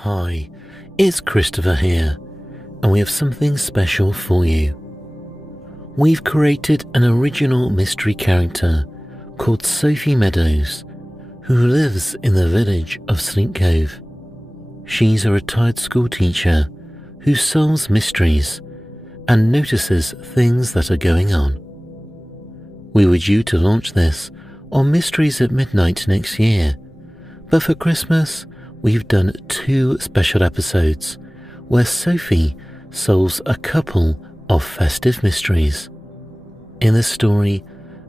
Hi, it's Christopher here, and we have something special for you. We've created an original mystery character called Sophie Meadows, who lives in the village of Sleep Cove. She's a retired school teacher who solves mysteries and notices things that are going on. We were due to launch this on Mysteries at Midnight next year, but for Christmas, we've done 2 special episodes where Sophie solves a couple of festive mysteries. In this story,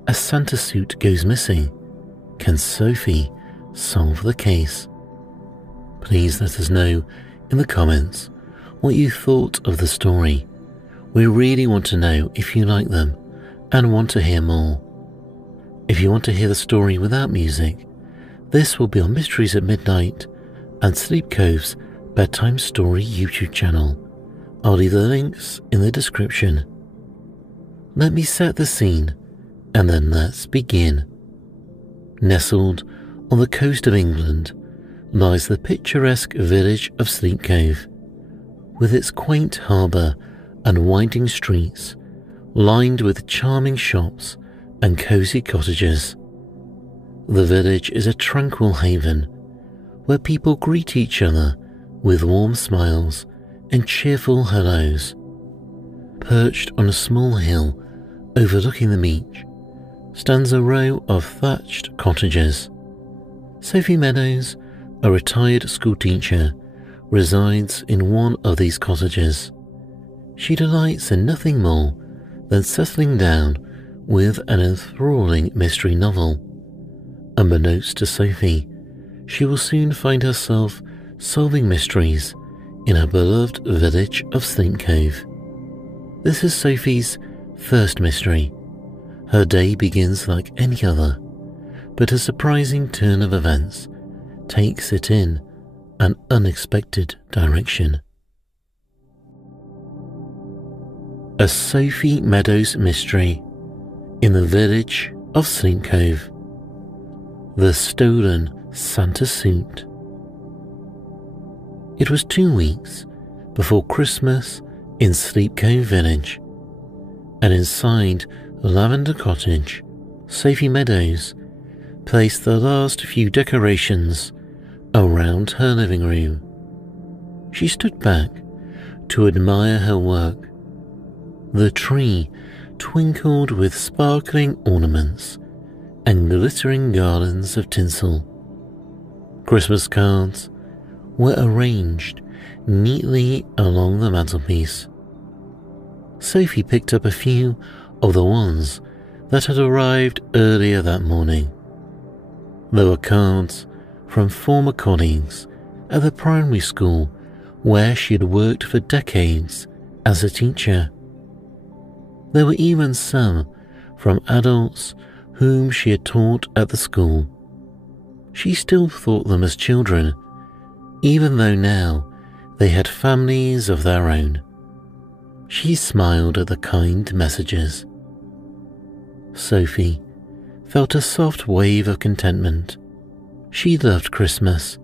a Santa suit goes missing. Can Sophie solve the case? Please let us know in the comments what you thought of the story. We really want to know if you like them and want to hear more. If you want to hear the story without music, this will be on Mysteries at Midnight and Sleep Cove's Bedtime Story YouTube channel. I'll leave the links in the description. Let me set the scene and then let's begin. Nestled on the coast of England lies the picturesque village of Sleep Cove, with its quaint harbour and winding streets lined with charming shops and cosy cottages. The village is a tranquil haven where people greet each other with warm smiles and cheerful hellos. Perched on a small hill overlooking the beach stands a row of thatched cottages. Sophie Meadows, a retired school teacher, resides in one of these cottages. She delights in nothing more than settling down with an enthralling mystery novel. Unbeknownst to Sophie, she will soon find herself solving mysteries in her beloved village of Sleep Cove. This is Sophie's first mystery. Her day begins like any other, but a surprising turn of events takes it in an unexpected direction. A Sophie Meadows mystery in the village of Sleep Cove. The stolen Santa suit. It was 2 weeks before Christmas in Sleep Cove village, and inside Lavender Cottage, Sophie Meadows placed the last few decorations around her living room. She stood back to admire her work. The tree twinkled with sparkling ornaments and glittering garlands of tinsel. Christmas cards were arranged neatly along the mantelpiece. Sophie picked up a few of the ones that had arrived earlier that morning. There were cards from former colleagues at the primary school where she had worked for decades as a teacher. There were even some from adults whom she had taught at the school. She still thought them as children, even though now they had families of their own. She smiled at the kind messages. Sophie felt a soft wave of contentment. She loved Christmas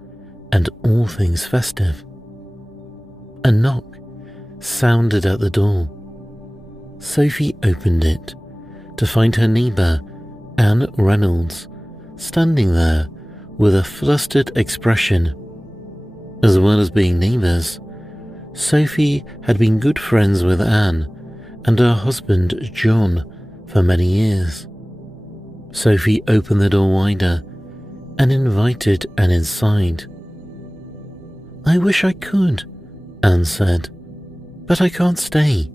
and all things festive. A knock sounded at the door. Sophie opened it to find her neighbour, Anne Reynolds, standing there with a flustered expression. As well as being neighbours, Sophie had been good friends with Anne and her husband John for many years. Sophie opened the door wider and invited Anne inside. "I wish I could," Anne said, "but I can't stay.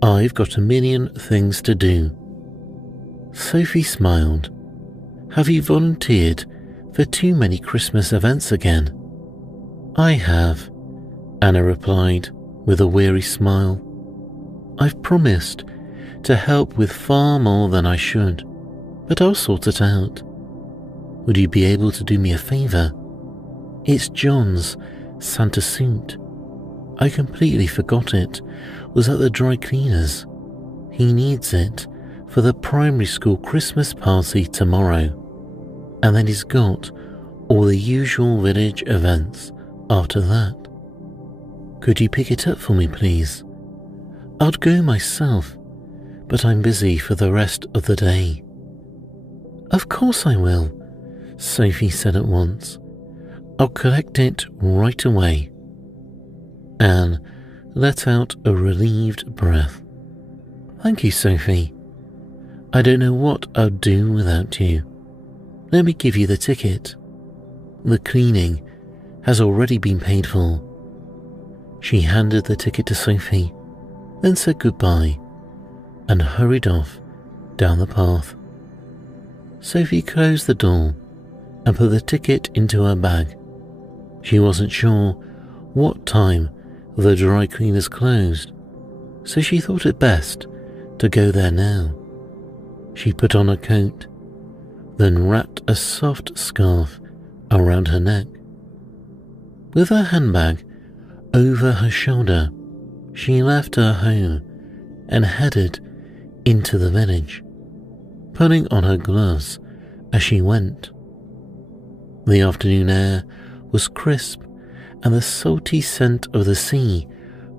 I've got a million things to do." Sophie smiled. "Have you volunteered for too many Christmas events again?" "I have," Anna replied with a weary smile. "I've promised to help with far more than I should, but I'll sort it out. Would you be able to do me a favour? It's John's Santa suit. I completely forgot it was at the dry cleaners. He needs it for the primary school Christmas party tomorrow, and then he's got all the usual village events after that. Could you pick it up for me, please? I'd go myself, but I'm busy for the rest of the day. Of course I will, Sophie said at once. I'll collect it right away. Anne let out a relieved breath. Thank you, Sophie. I don't know what I'd do without you. Let me give you the ticket. The cleaning has already been paid for. She handed the ticket to Sophie, then said goodbye and hurried off down the path. Sophie closed the door and put the ticket into her bag. She wasn't sure what time the dry cleaners closed, so she thought it best to go there now. She put on a coat, then wrapped a soft scarf around her neck. With her handbag over her shoulder, she left her home and headed into the village, putting on her gloves as she went. The afternoon air was crisp and the salty scent of the sea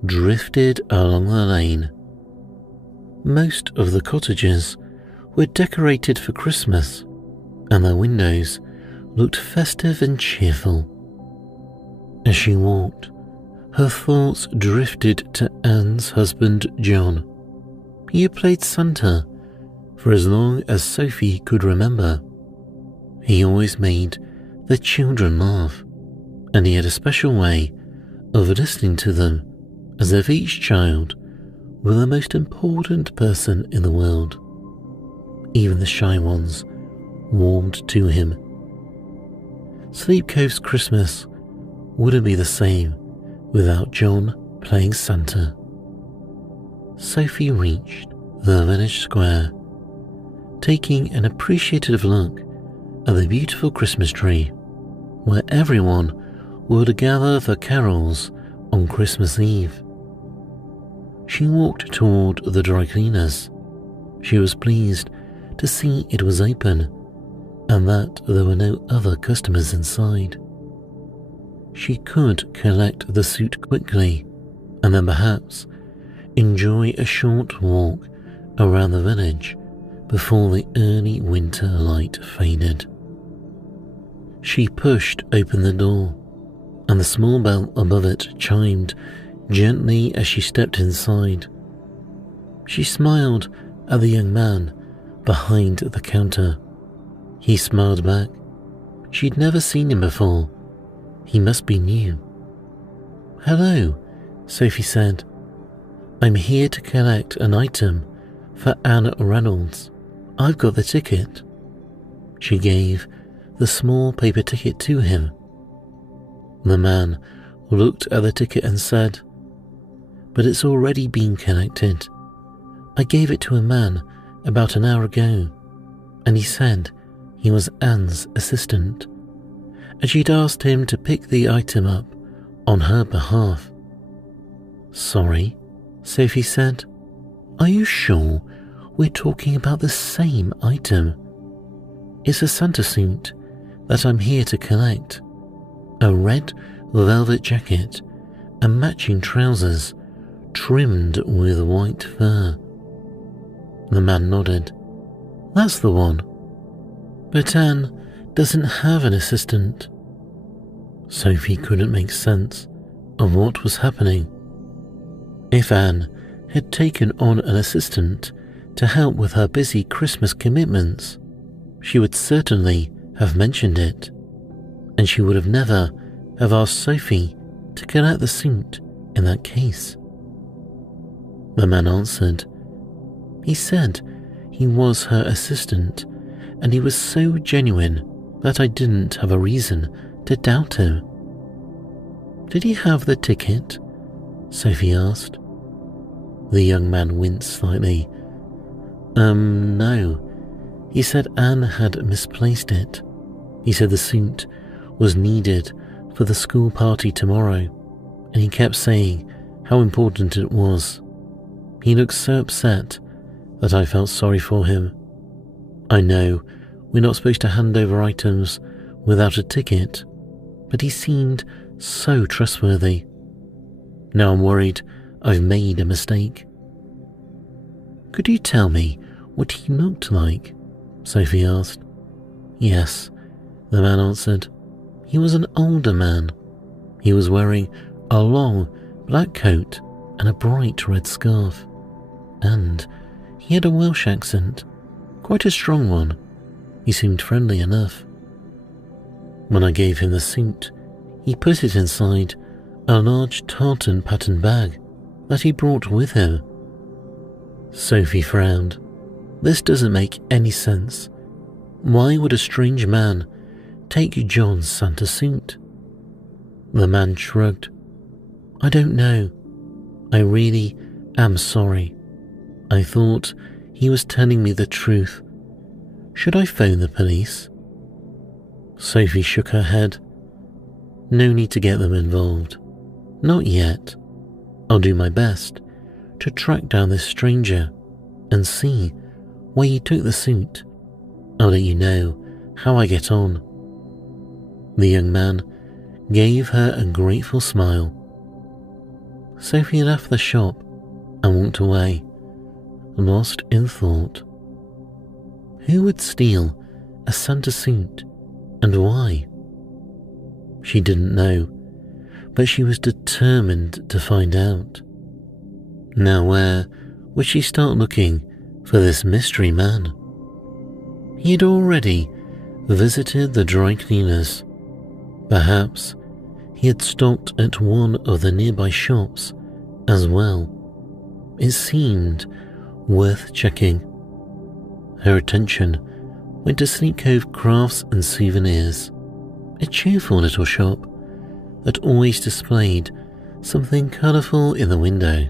drifted along the lane. Most of the cottages were decorated for Christmas, and their windows looked festive and cheerful. As she walked, her thoughts drifted to Anne's husband, John. He had played Santa for as long as Sophie could remember. He always made the children laugh, and he had a special way of listening to them as if each child were the most important person in the world. Even the shy ones warmed to him. Sleep Cove's Christmas wouldn't be the same without John playing Santa. Sophie reached the village square, taking an appreciative look at the beautiful Christmas tree, where everyone would gather for carols on Christmas Eve. She walked toward the dry cleaners. She was pleased to see it was open and that there were no other customers inside. She could collect the suit quickly and then perhaps enjoy a short walk around the village before the early winter light faded. She pushed open the door, and the small bell above it chimed gently as she stepped inside. She smiled at the young man behind the counter. He smiled back. She'd never seen him before. He must be new. Hello, Sophie said. I'm here to collect an item for Anne Reynolds. I've got the ticket. She gave the small paper ticket to him. The man looked at the ticket and said, But it's already been collected. I gave it to a man about an hour ago, and he said he was Anne's assistant, and she'd asked him to pick the item up on her behalf. Sorry, Sophie said. Are you sure we're talking about the same item? It's a Santa suit that I'm here to collect. A red velvet jacket and matching trousers trimmed with white fur. The man nodded. That's the one. But Anne doesn't have an assistant. Sophie couldn't make sense of what was happening. If Anne had taken on an assistant to help with her busy Christmas commitments, she would certainly have mentioned it, and she would have never have asked Sophie to collect the suit in that case. The man answered. He said he was her assistant, and he was so genuine that I didn't have a reason to doubt him. Did he have the ticket? Sophie asked. The young man winced slightly. No. He said Anne had misplaced it. He said the suit was needed for the school party tomorrow, and he kept saying how important it was. He looked so upset that I felt sorry for him. I know we're not supposed to hand over items without a ticket, but he seemed so trustworthy. Now I'm worried I've made a mistake. Could you tell me what he looked like? Sophie asked. Yes, the man answered. He was an older man. He was wearing a long black coat and a bright red scarf. And he had a Welsh accent, quite a strong one. He seemed friendly enough. When I gave him the suit, he put it inside a large tartan pattern bag that he brought with him. Sophie frowned. This doesn't make any sense. Why would a strange man take John's Santa suit? The man shrugged. I don't know. I really am sorry. I thought he was telling me the truth. Should I phone the police? Sophie shook her head. No need to get them involved. Not yet. I'll do my best to track down this stranger and see where he took the suit. I'll let you know how I get on. The young man gave her a grateful smile. Sophie left the shop and walked away, lost in thought. Who would steal a Santa suit and why? She didn't know, but she was determined to find out. Now where would she start looking for this mystery man? He had already visited the dry cleaners. Perhaps he had stopped at one of the nearby shops as well. It seemed worth checking. Her attention went to Sleep Cove Crafts and Souvenirs, a cheerful little shop that always displayed something colourful in the window.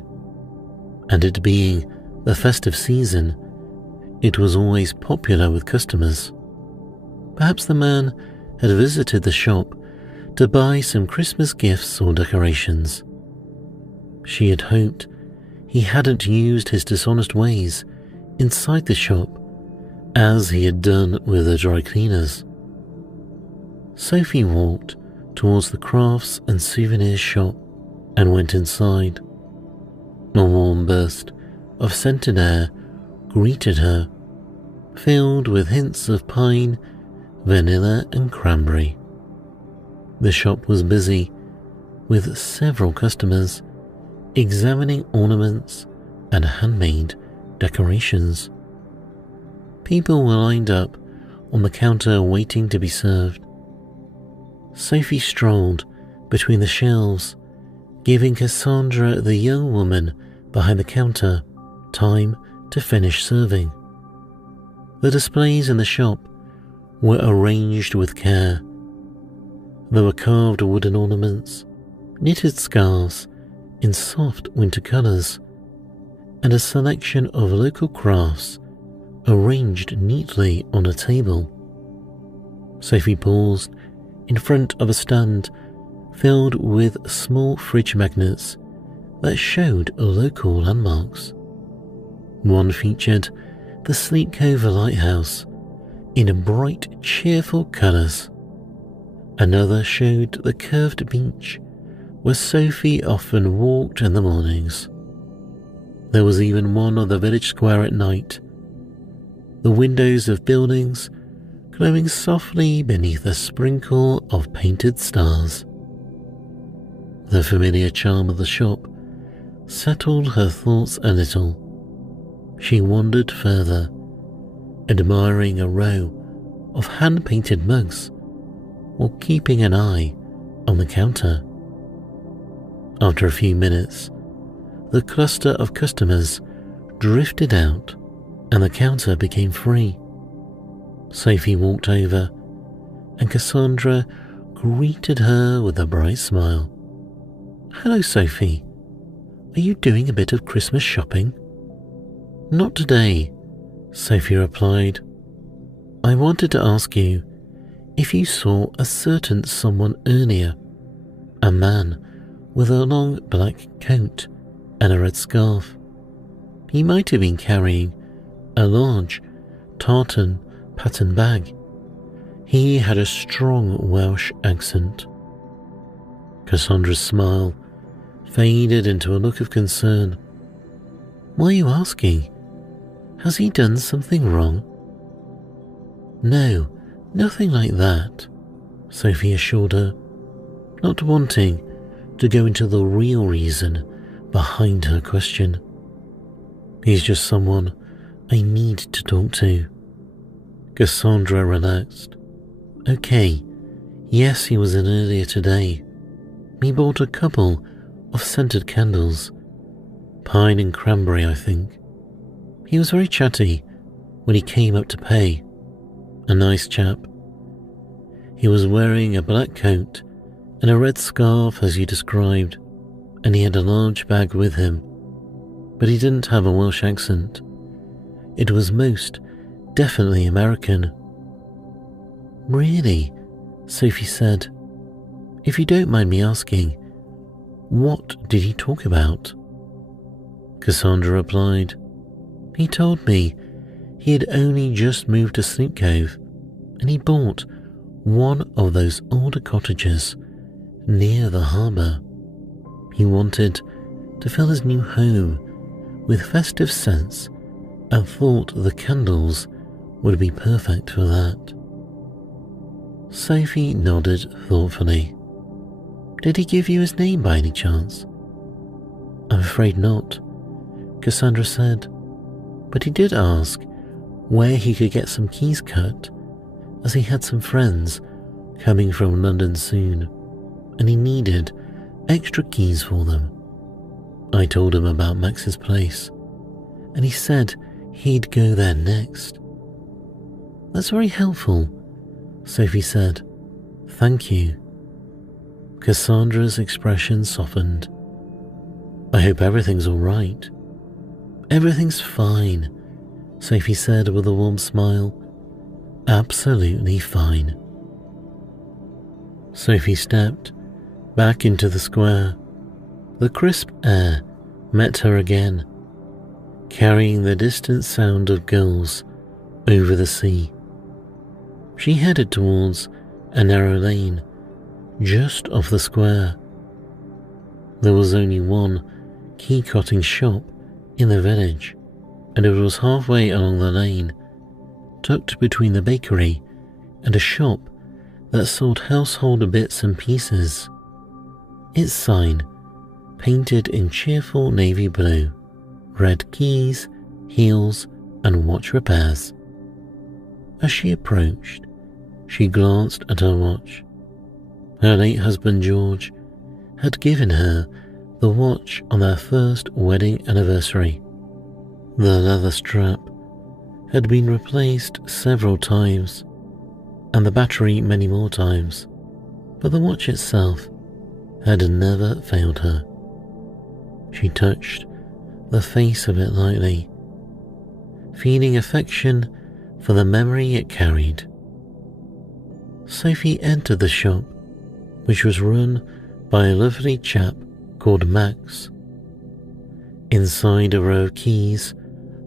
And it being the festive season, it was always popular with customers. Perhaps the man had visited the shop to buy some Christmas gifts or decorations. She had hoped he hadn't used his dishonest ways inside the shop as he had done with the dry cleaners. Sophie walked towards the crafts and souvenirs shop and went inside. A warm burst of scented air greeted her, filled with hints of pine, vanilla and cranberry. The shop was busy, with several customers examining ornaments and handmade decorations. People were lined up on the counter waiting to be served. Sophie strolled between the shelves, giving Cassandra, the young woman behind the counter, time to finish serving. The displays in the shop were arranged with care. There were carved wooden ornaments, knitted scarves in soft winter colours, and a selection of local crafts arranged neatly on a table. Sophie paused in front of a stand filled with small fridge magnets that showed local landmarks. One featured the Sleep Cove Lighthouse in bright, cheerful colours. Another showed the curved beach where Sophie often walked in the mornings. There was even one on the village square at night, the windows of buildings glowing softly beneath a sprinkle of painted stars. The familiar charm of the shop settled her thoughts a little. She wandered further, admiring a row of hand-painted mugs while keeping an eye on the counter. After a few minutes, the cluster of customers drifted out and the counter became free. Sophie walked over and Cassandra greeted her with a bright smile. "Hello, Sophie. Are you doing a bit of Christmas shopping?" "Not today," Sophie replied. "I wanted to ask you if you saw a certain someone earlier, a man with a long black coat and a red scarf. He might have been carrying a large tartan pattern bag. He had a strong Welsh accent." Cassandra's smile faded into a look of concern. Why are you asking? Has he done something wrong? No, nothing like that, Sophie assured her, not wanting to go into the real reason behind her question. He's just someone I need to talk to. Cassandra relaxed. Okay, yes, he was in earlier today. He bought a couple of scented candles. Pine and cranberry, I think. He was very chatty when he came up to pay. A nice chap. He was wearing a black coat and a red scarf as you described, and he had a large bag with him. But he didn't have a Welsh accent. It was most definitely American. Really? Sophie said. If you don't mind me asking, what did he talk about? Cassandra replied. He told me he had only just moved to Sleep Cove and he bought one of those older cottages near the harbour. He wanted to fill his new home with festive scents and thought the candles would be perfect for that. Sophie nodded thoughtfully. Did he give you his name by any chance? I'm afraid not, Cassandra said, but he did ask where he could get some keys cut, as he had some friends coming from London soon, and he needed extra keys for them. I told him about Max's place, and he said he'd go there next. That's very helpful, Sophie said. Thank you. Cassandra's expression softened. I hope everything's all right. Everything's fine, Sophie said with a warm smile. Absolutely fine. Sophie stepped back into the square. The crisp air met her again, carrying the distant sound of gulls over the sea. She headed towards a narrow lane just off the square. There was only one key-cutting shop in the village, and it was halfway along the lane, tucked between the bakery and a shop that sold household bits and pieces. Its sign, painted in cheerful navy blue, read keys, heels, and watch repairs. As she approached, she glanced at her watch. Her late husband George had given her the watch on their first wedding anniversary. The leather strap had been replaced several times, and the battery many more times, but the watch itself had never failed her. She touched the face of it lightly, feeling affection for the memory it carried. Sophie entered the shop, which was run by a lovely chap called Max. Inside, a row of keys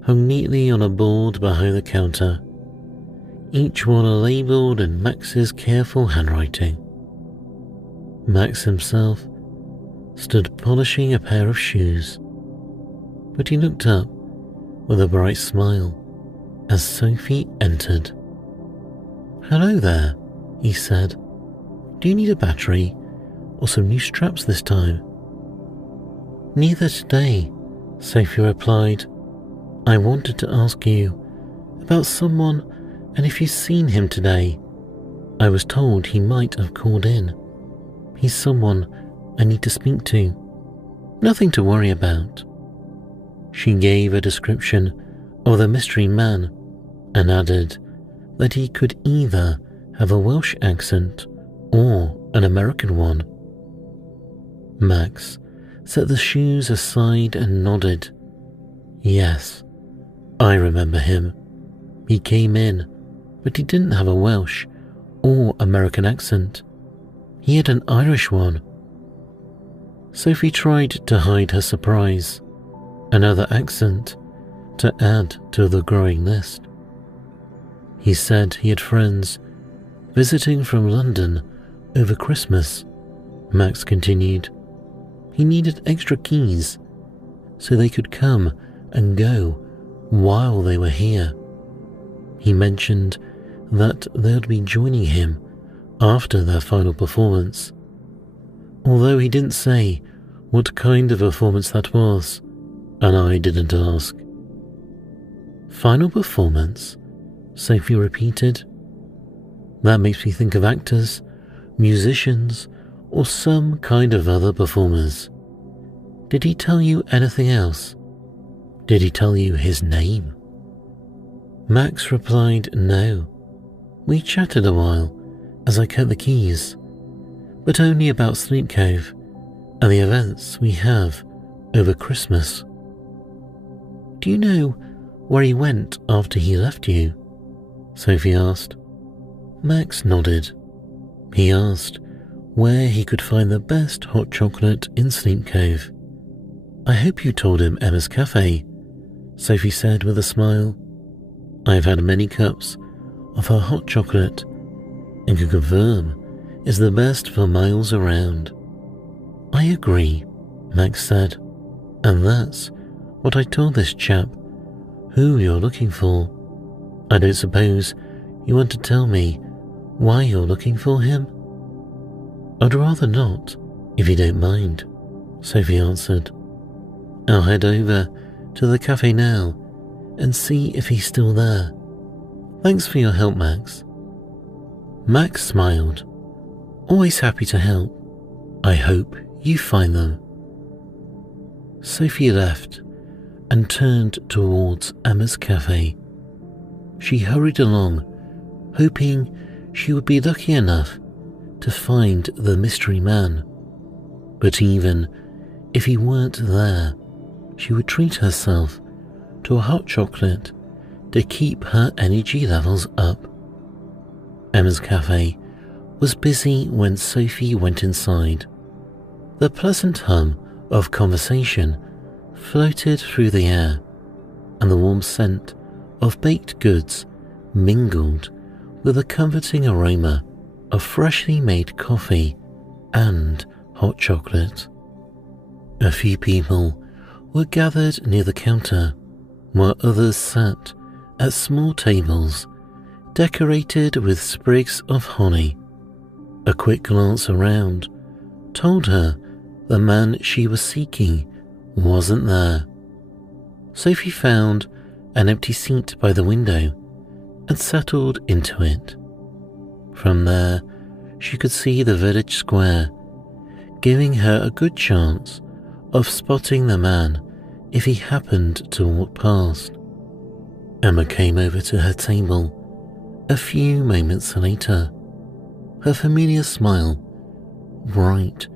hung neatly on a board behind the counter, each one labelled in Max's careful handwriting. Max himself stood polishing a pair of shoes, but he looked up with a bright smile as Sophie entered. Hello there, he said. Do you need a battery or some new straps this time? Neither today, Sophie replied. I wanted to ask you about someone and if you've seen him today. I was told he might have called in. He's someone I need to speak to. Nothing to worry about. She gave a description of the mystery man and added that he could either have a Welsh accent or an American one. Max set the shoes aside and nodded. Yes, I remember him. He came in, but he didn't have a Welsh or American accent. He had an Irish one. Sophie tried to hide her surprise, another accent to add to the growing list. He said he had friends visiting from London over Christmas. Max continued. He needed extra keys so they could come and go while they were here. He mentioned that they'd be joining him after their final performance, although he didn't say what kind of performance that was, and I didn't ask. Final performance? Sophie repeated. That makes me think of actors, musicians, or some kind of other performers. Did he tell you anything else? Did he tell you his name? Max replied no. We chatted a while as I cut the keys, but only about Sleep Cove and the events we have over Christmas. Do you know where he went after he left you? Sophie asked. Max nodded. He asked where he could find the best hot chocolate in Sleep Cove. I hope you told him Emma's Cafe, Sophie said with a smile. I've had many cups of her hot chocolate and can confirm it's the best for miles around. I agree, Max said, and that's what I told this chap who you're looking for. I don't suppose you want to tell me why you're looking for him? I'd rather not, if you don't mind, Sophie answered. I'll head over to the cafe now and see if he's still there. Thanks for your help, Max. Max smiled. Always happy to help. I hope you find them. Sophie left and turned towards Emma's Cafe. She hurried along, hoping she would be lucky enough to find the mystery man. But even if he weren't there, she would treat herself to a hot chocolate to keep her energy levels up. Emma's Cafe was busy when Sophie went inside. The pleasant hum of conversation floated through the air, and the warm scent of baked goods mingled with the comforting aroma of freshly made coffee and hot chocolate. A few people were gathered near the counter, while others sat at small tables decorated with sprigs of honey. A quick glance around told her the man she was seeking wasn't there. Sophie found an empty seat by the window and settled into it. From there, she could see the village square, giving her a good chance of spotting the man if he happened to walk past. Emma came over to her table a few moments later, her familiar smile bright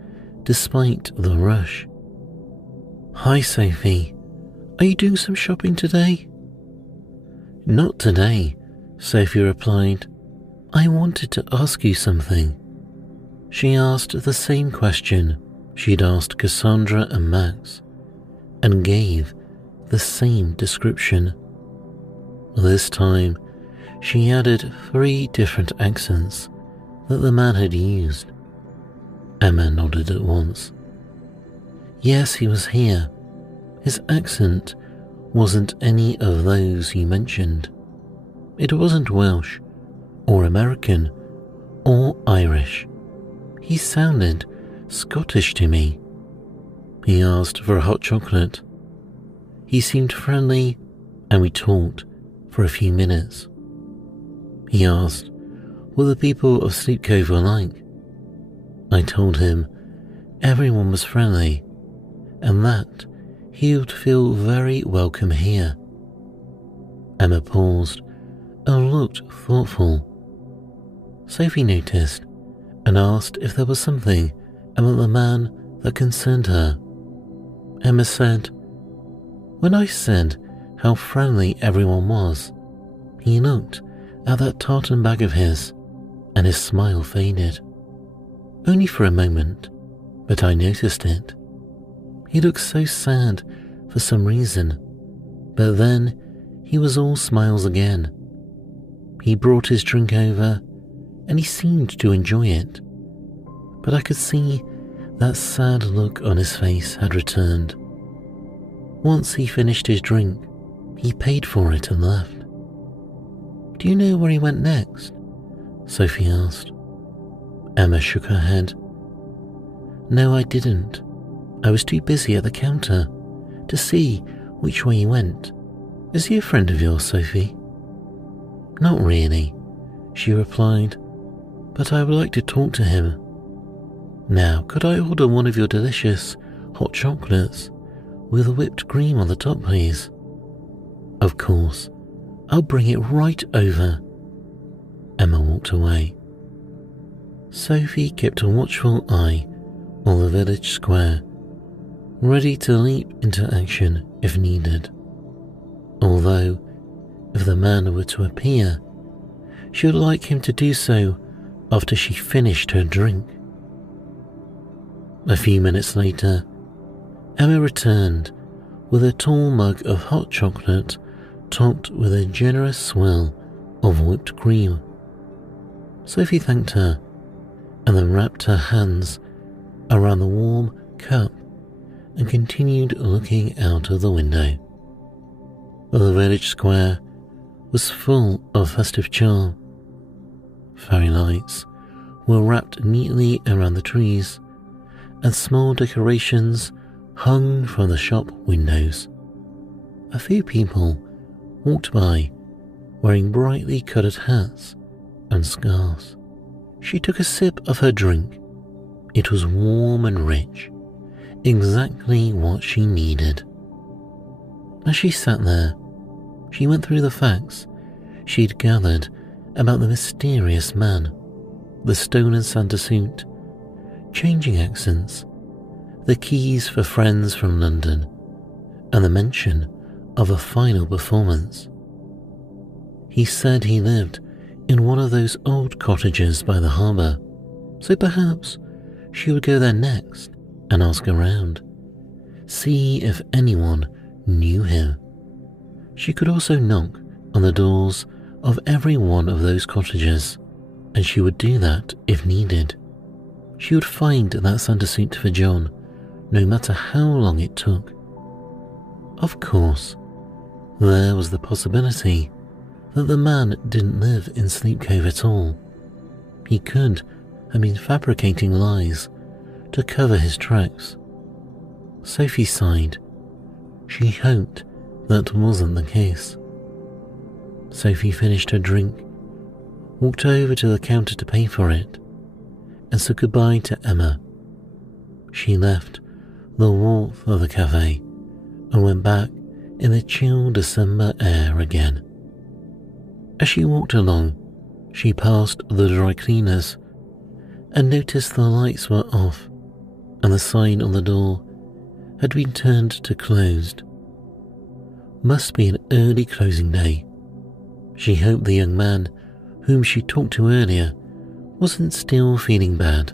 despite the rush. Hi, Sophie. Are you doing some shopping today? Not today, Sophie replied. I wanted to ask you something. She asked the same question she'd asked Cassandra and Max, and gave the same description. This time, she added 3 different accents that the man had used. Emma nodded at once. Yes, he was here. His accent wasn't any of those you mentioned. It wasn't Welsh, or American, or Irish. He sounded Scottish to me. He asked for a hot chocolate. He seemed friendly, and we talked for a few minutes. He asked what the people of Sleep Cove were like. I told him everyone was friendly, and that he would feel very welcome here. Emma paused and looked thoughtful. Sophie noticed and asked if there was something about the man that concerned her. Emma said, when I said how friendly everyone was, he looked at that tartan bag of his, and his smile faded. Only for a moment, but I noticed it. He looked so sad for some reason, but then he was all smiles again. He brought his drink over, and he seemed to enjoy it, but I could see That sad look on his face had returned. Once he finished his drink, he paid for it and left. Do you know where he went next? Sophie asked. Emma shook her head. No, I didn't. I was too busy at the counter to see which way he went. Is he a friend of yours, Sophie? Not really, she replied, but I would like to talk to him. Now, could I order one of your delicious hot chocolates with whipped cream on the top, please? Of course, I'll bring it right over. Emma walked away. Sophie kept a watchful eye on the village square, ready to leap into action if needed. Although, if the man were to appear, she would like him to do so after she finished her drink. A few minutes later, Emma returned with a tall mug of hot chocolate topped with a generous swirl of whipped cream. Sophie thanked her and then wrapped her hands around the warm cup and continued looking out of the window. The village square was full of festive charm. Fairy lights were wrapped neatly around the trees, and small decorations hung from the shop windows. A few people walked by wearing brightly coloured hats and scarves. She took a sip of her drink. It was warm and rich, exactly what she needed. As she sat there, she went through the facts she'd gathered about the mysterious man, the stolen Santa suit, changing accents, the keys for friends from London, and the mention of a final performance. He said he lived in one of those old cottages by the harbour, so perhaps she would go there next and ask around, see if anyone knew him. She could also knock on the doors of every one of those cottages, and she would do that if needed. She would find that Santa suit for John, no matter how long it took. Of course, there was the possibility that the man didn't live in Sleep Cove at all. He could have been fabricating lies to cover his tracks. Sophie sighed. She hoped that wasn't the case. Sophie finished her drink, walked over to the counter to pay for it, and said goodbye to Emma. She left the warmth of the cafe and went back in the chill December air again. As she walked along, she passed the dry cleaners and noticed the lights were off and the sign on the door had been turned to closed. Must be an early closing day. She hoped the young man whom she talked to earlier wasn't still feeling bad.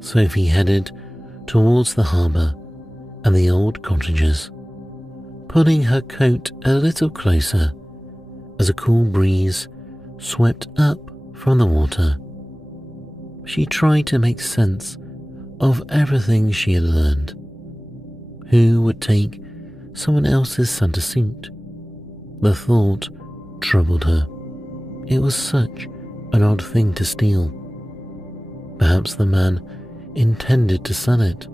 Sophie headed towards the harbour and the old cottages, pulling her coat a little closer as a cool breeze swept up from the water. She tried to make sense of everything she had learned. Who would take someone else's Santa suit? The thought troubled her. It was such an odd thing to steal. Perhaps the man intended to sell it,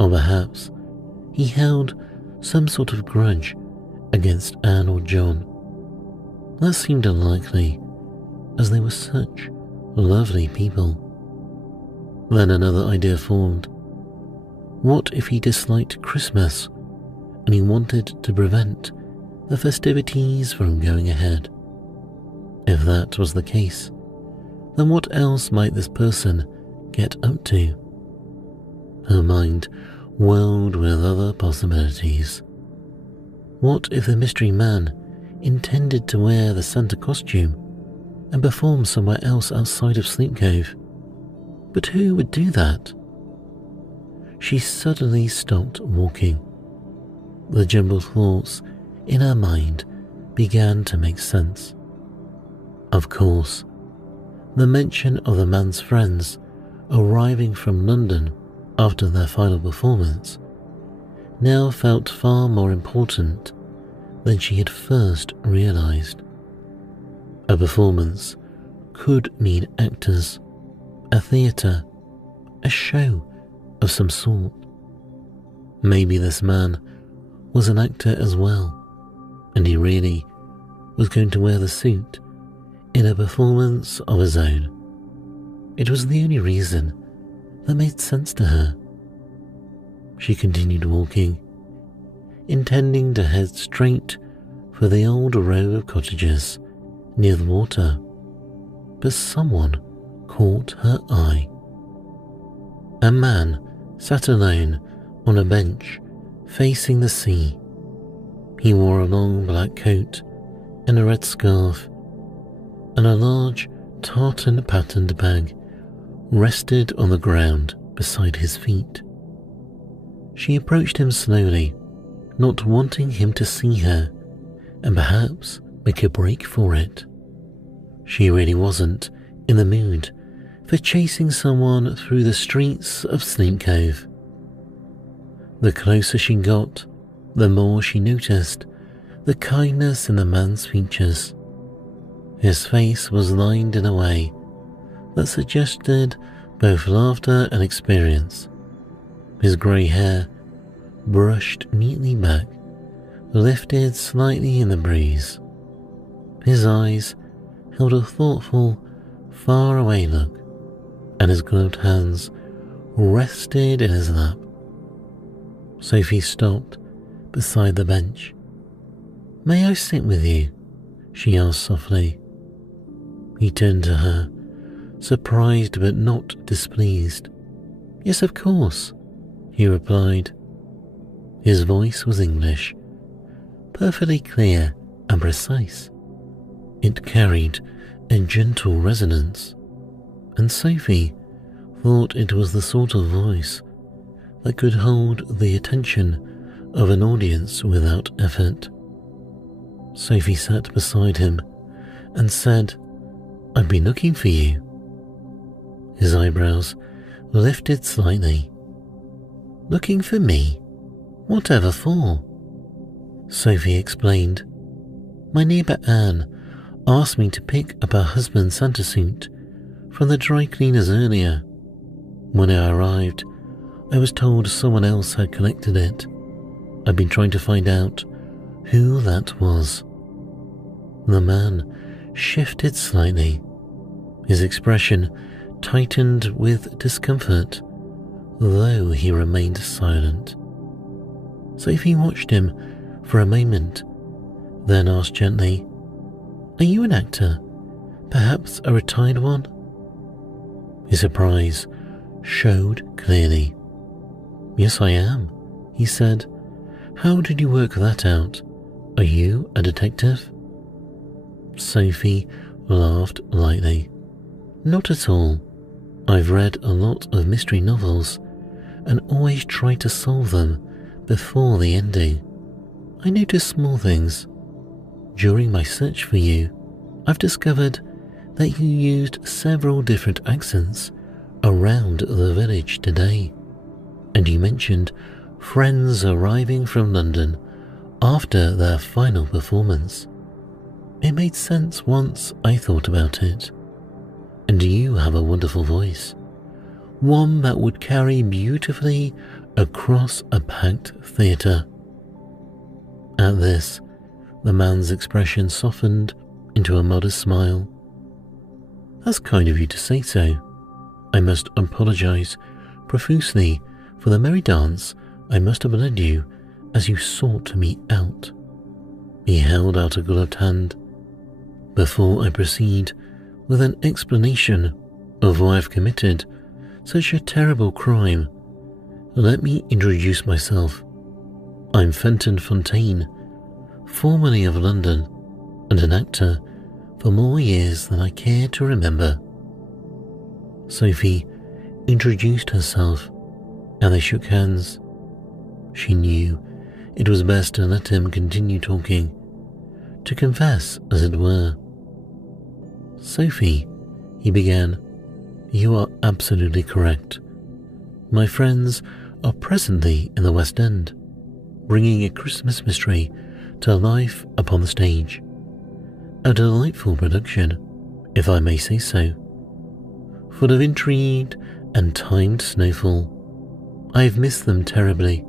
or perhaps he held some sort of grudge against Anne or John. That seemed unlikely, as they were such lovely people. Then another idea formed. What if he disliked Christmas and he wanted to prevent the festivities from going ahead? If that was the case, then what else might this person get up to? Her mind whirled with other possibilities. What if the mystery man intended to wear the Santa costume and perform somewhere else outside of Sleep Cove? But who would do that? She suddenly stopped walking. The jumbled thoughts in her mind began to make sense. Of course, the mention of the man's friends arriving from London after their final performance now felt far more important than she had first realized. A performance could mean actors, a theatre, a show of some sort. Maybe this man was an actor as well, and he really was going to wear the suit in a performance of his own. It was the only reason that made sense to her. She continued walking, intending to head straight for the old row of cottages near the water, but someone caught her eye. A man sat alone on a bench facing the sea. He wore a long black coat and a red scarf, and a large tartan-patterned bag rested on the ground beside his feet. She approached him slowly, not wanting him to see her and perhaps make a break for it. She really wasn't in the mood for chasing someone through the streets of Sleep Cove. The closer she got, the more she noticed the kindness in the man's features. His face was lined in a way that suggested both laughter and experience. His grey hair, brushed neatly back, lifted slightly in the breeze. His eyes held a thoughtful, far-away look, and his gloved hands rested in his lap. Sophie stopped beside the bench. "May I sit with you?" she asked softly. He turned to her, surprised but not displeased. "Yes, of course," he replied. His voice was English, perfectly clear and precise. It carried a gentle resonance, and Sophie thought it was the sort of voice that could hold the attention of an audience without effort. Sophie sat beside him and said, "I've been looking for you." His eyebrows lifted slightly. "Looking for me? Whatever for?" Sophie explained. "My neighbour Anne asked me to pick up her husband's Santa suit from the dry cleaners earlier. When I arrived, I was told someone else had collected it. I've been trying to find out who that was." The man shifted slightly. His expression tightened with discomfort, though he remained silent. Sophie watched him for a moment, then asked gently, "Are you an actor? Perhaps a retired one?" His surprise showed clearly. "Yes, I am," he said. "How did you work that out? Are you a detective?" Sophie laughed lightly. "Not at all. I've read a lot of mystery novels and always try to solve them before the ending. I notice small things. During my search for you, I've discovered that you used several different accents around the village today, and you mentioned friends arriving from London after their final performance. It made sense once I thought about it. And you have a wonderful voice, one that would carry beautifully across a packed theatre." At this, the man's expression softened into a modest smile. "That's kind of you to say so. I must apologize profusely for the merry dance I must have led you as you sought me out." He held out a gloved hand. "Before I proceed with an explanation of why I've committed such a terrible crime, let me introduce myself. I'm Fenton Fontaine, formerly of London, and an actor for more years than I care to remember." Sophie introduced herself, and they shook hands. She knew it was best to let him continue talking, to confess, as it were. "Sophie," he began, You are absolutely correct. My friends are presently in the West End, bringing a Christmas mystery to life upon the stage. A delightful production, if I may say so. Full of intrigue and timed snowfall. I've missed them terribly,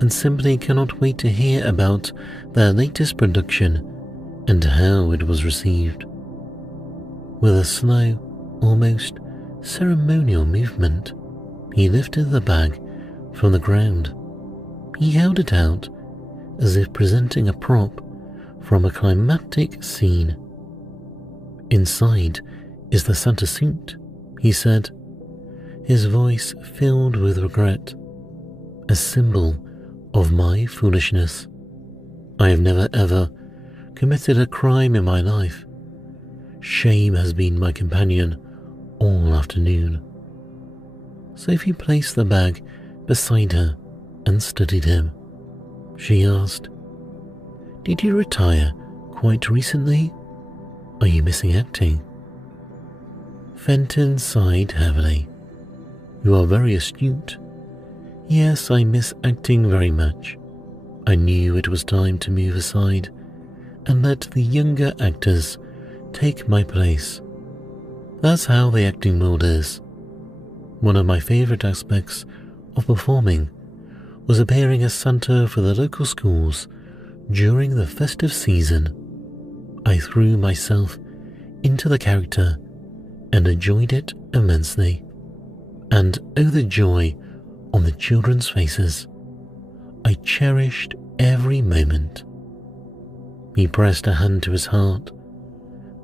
and simply cannot wait to hear about their latest production and how it was received. With a slow, almost ceremonial movement, he lifted the bag from the ground. He held it out as if presenting a prop from a climactic scene. "Inside is the Santa suit," he said, his voice filled with regret, a symbol of my foolishness. I have never ever committed a crime in my life. Shame has been my companion all afternoon. Sophie placed the bag beside her and studied him. She asked, "Did you retire quite recently? Are you missing acting?" Fenton sighed heavily. "You are very astute. Yes, I miss acting very much. I knew it was time to move aside and let the younger actors take my place. That's how the acting world is. One of my favourite aspects of performing was appearing as Santa for the local schools during the festive season. I threw myself into the character and enjoyed it immensely. And oh, the joy on the children's faces. I cherished every moment." He pressed a hand to his heart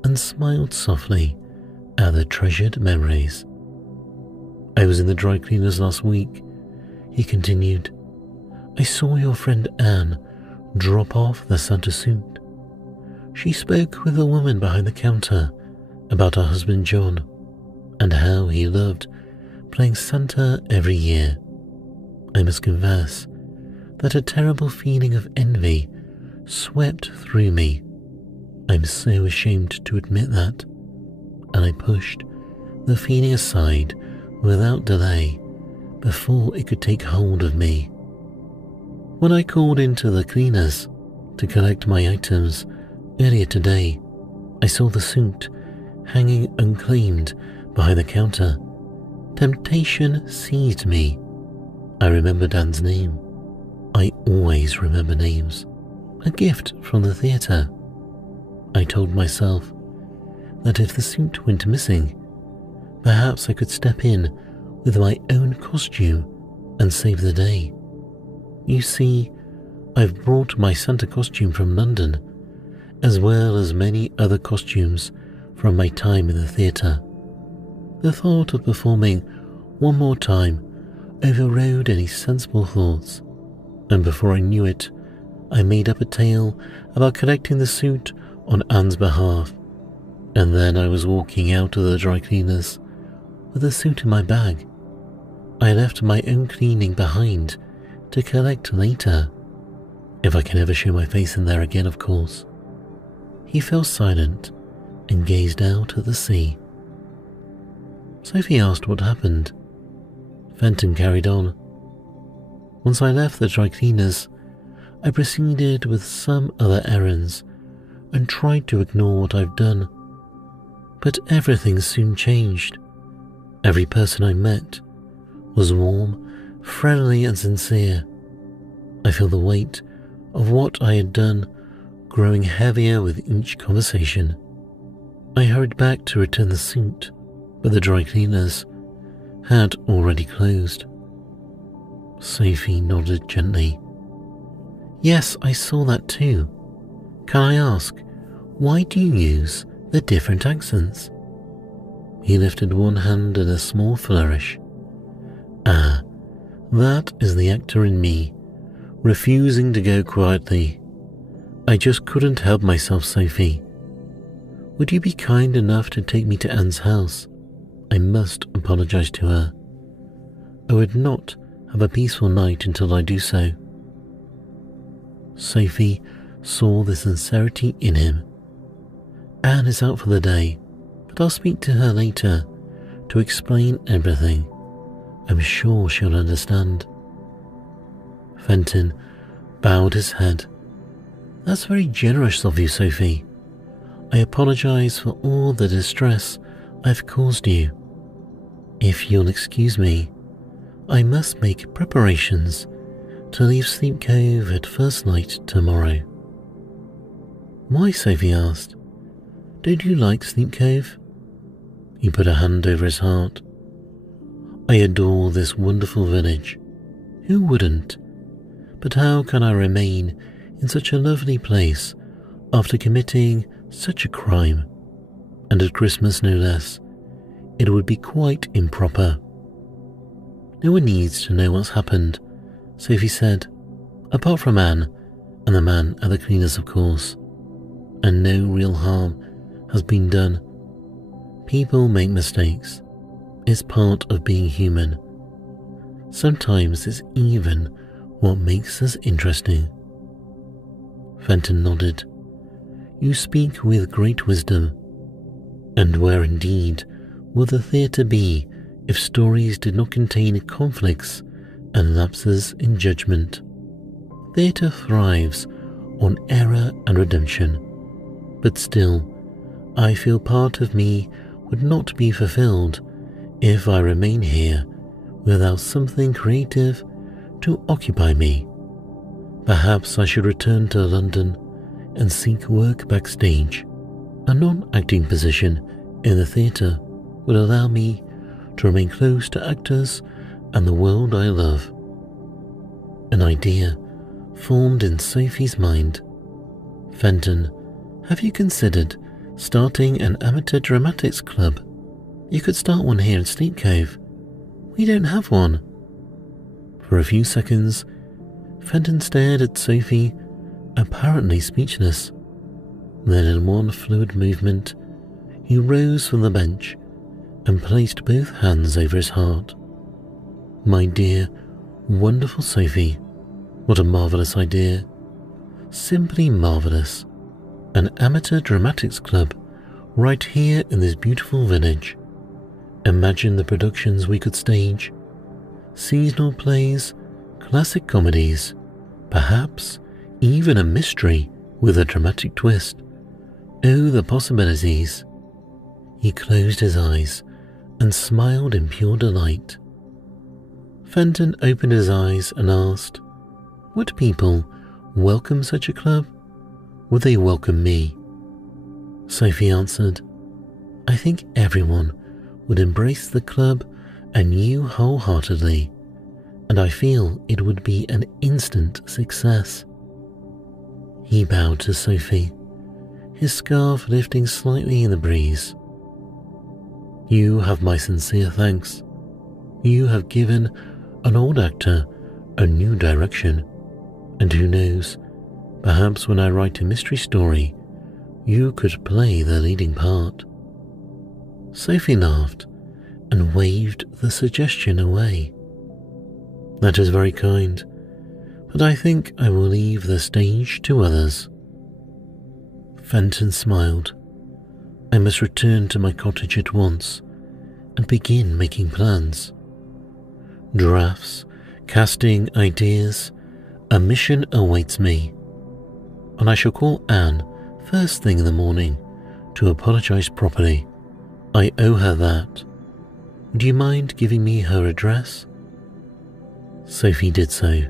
and smiled softly at the treasured memories. "I was in the dry cleaners last week," he continued. "I saw your friend Anne drop off the Santa suit. She spoke with a woman behind the counter about her husband John and how he loved playing Santa every year. I must confess that a terrible feeling of envy swept through me. I'm so ashamed to admit that, and I pushed the feeling aside without delay before it could take hold of me. When I called into the cleaners to collect my items earlier today, I saw the suit hanging unclaimed behind the counter. Temptation seized me. I remembered Anne's name. I always remember names. A gift from the theatre. I told myself that if the suit went missing, perhaps I could step in with my own costume and save the day. You see, I've brought my Santa costume from London, as well as many other costumes from my time in the theatre. The thought of performing one more time overrode any sensible thoughts, and before I knew it, I made up a tale about collecting the suit on Anne's behalf, and then I was walking out of the dry cleaners with the suit in my bag. I left my own cleaning behind to collect later, if I can ever show my face in there again, of course." He fell silent and gazed out at the sea. Sophie asked what happened. Fenton carried on. "Once I left the dry cleaners, I proceeded with some other errands and tried to ignore what I've done. But everything soon changed. Every person I met was warm, friendly and sincere. I feel the weight of what I had done growing heavier with each conversation. I hurried back to return the suit, but the dry cleaners had already closed." Sophie nodded gently. "Yes, I saw that too. Can I ask, why do you use the different accents?" He lifted one hand in a small flourish. "Ah, that is the actor in me, refusing to go quietly. I just couldn't help myself, Sophie. Would you be kind enough to take me to Anne's house? I must apologize to her. I would not have a peaceful night until I do so." Sophie saw the sincerity in him. "Anne is out for the day, but I'll speak to her later to explain everything. I'm sure she'll understand. Fenton bowed his head. That's very generous of you, Sophie. I apologize for all the distress I've caused you. If you'll excuse me, I must make preparations to leave Sleep Cove at first light tomorrow. Why? Sophie asked. Don't you like Sleep Cove? He put a hand over his heart. I adore this wonderful village. Who wouldn't? But how can I remain in such a lovely place after committing such a crime? And at Christmas no less. It would be quite improper. No one needs to know what's happened, Sophie said, apart from Anne and the man at the cleaners, of course. And no real harm has been done. People make mistakes. It's part of being human. Sometimes it's even what makes us interesting. Fenton nodded. You speak with great wisdom. And where indeed would the theatre be if stories did not contain conflicts and lapses in judgment? Theatre thrives on error and redemption. But still, I feel part of me would not be fulfilled if I remain here without something creative to occupy me. Perhaps I should return to London and seek work backstage. A non-acting position in the theatre would allow me to remain close to actors and the world I love. An idea formed in Sophie's mind. Fenton, have you considered starting an amateur dramatics club? You could start one here in Sleep Cove. We don't have one. For a few seconds, Fenton stared at Sophie, apparently speechless. Then in one fluid movement, he rose from the bench and placed both hands over his heart. My dear, wonderful Sophie, what a marvellous idea. Simply marvellous. An amateur dramatics club right here in this beautiful village. Imagine the productions we could stage. Seasonal plays, classic comedies, perhaps even a mystery with a dramatic twist. Oh, the possibilities. He closed his eyes and smiled in pure delight. Fenton opened his eyes and asked, would people welcome such a club? Would they welcome me? Sophie answered, I think everyone would embrace the club and you wholeheartedly, and I feel it would be an instant success. He bowed to Sophie, his scarf lifting slightly in the breeze. You have my sincere thanks. You have given an old actor a new direction, and who knows, perhaps when I write a mystery story, you could play the leading part. Sophie laughed and waved the suggestion away. That is very kind, but I think I will leave the stage to others. Fenton smiled. I must return to my cottage at once and begin making plans. Drafts, casting ideas, a mission awaits me, and I shall call Anne first thing in the morning to apologize properly. I owe her that. Do you mind giving me her address? Sophie did so.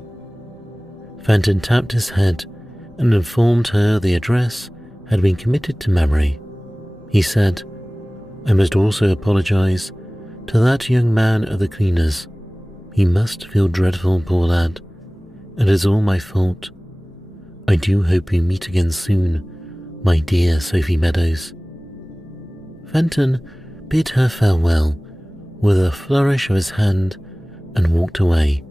Fenton tapped his head and informed her the address had been committed to memory. He said, I must also apologize to that young man at the cleaners. He must feel dreadful, poor lad, and it's all my fault. I do hope we meet again soon, my dear Sophie Meadows. Fenton bid her farewell with a flourish of his hand and walked away,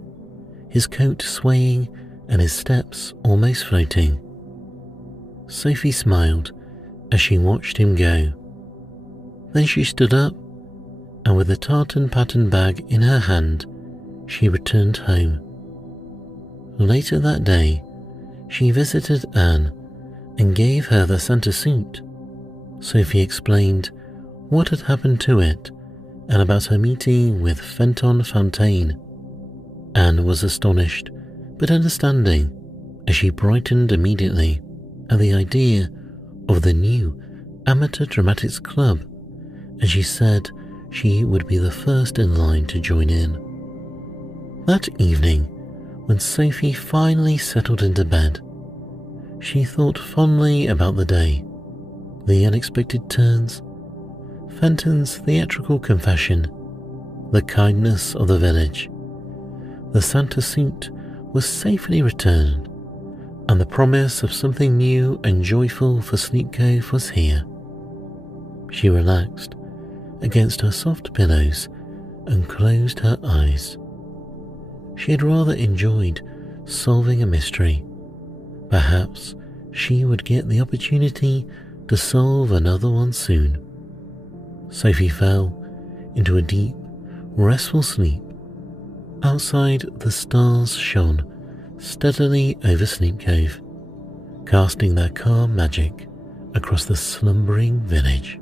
his coat swaying and his steps almost floating. Sophie smiled as she watched him go. Then she stood up, and with a tartan pattern bag in her hand, she returned home. Later that day, she visited Anne and gave her the Santa suit. Sophie explained what had happened to it and about her meeting with Fenton Fontaine. Anne was astonished, but understanding, as she brightened immediately at the idea of the new Amateur Dramatics Club, and she said she would be the first in line to join in. That evening, when Sophie finally settled into bed, she thought fondly about the day, the unexpected turns, Fenton's theatrical confession, the kindness of the village. The Santa suit was safely returned, and the promise of something new and joyful for Sleep Cove was here. She relaxed against her soft pillows and closed her eyes. She had rather enjoyed solving a mystery. Perhaps she would get the opportunity to solve another one soon. Sophie fell into a deep, restful sleep. Outside, the stars shone steadily over Sleep Cove, casting their calm magic across the slumbering village.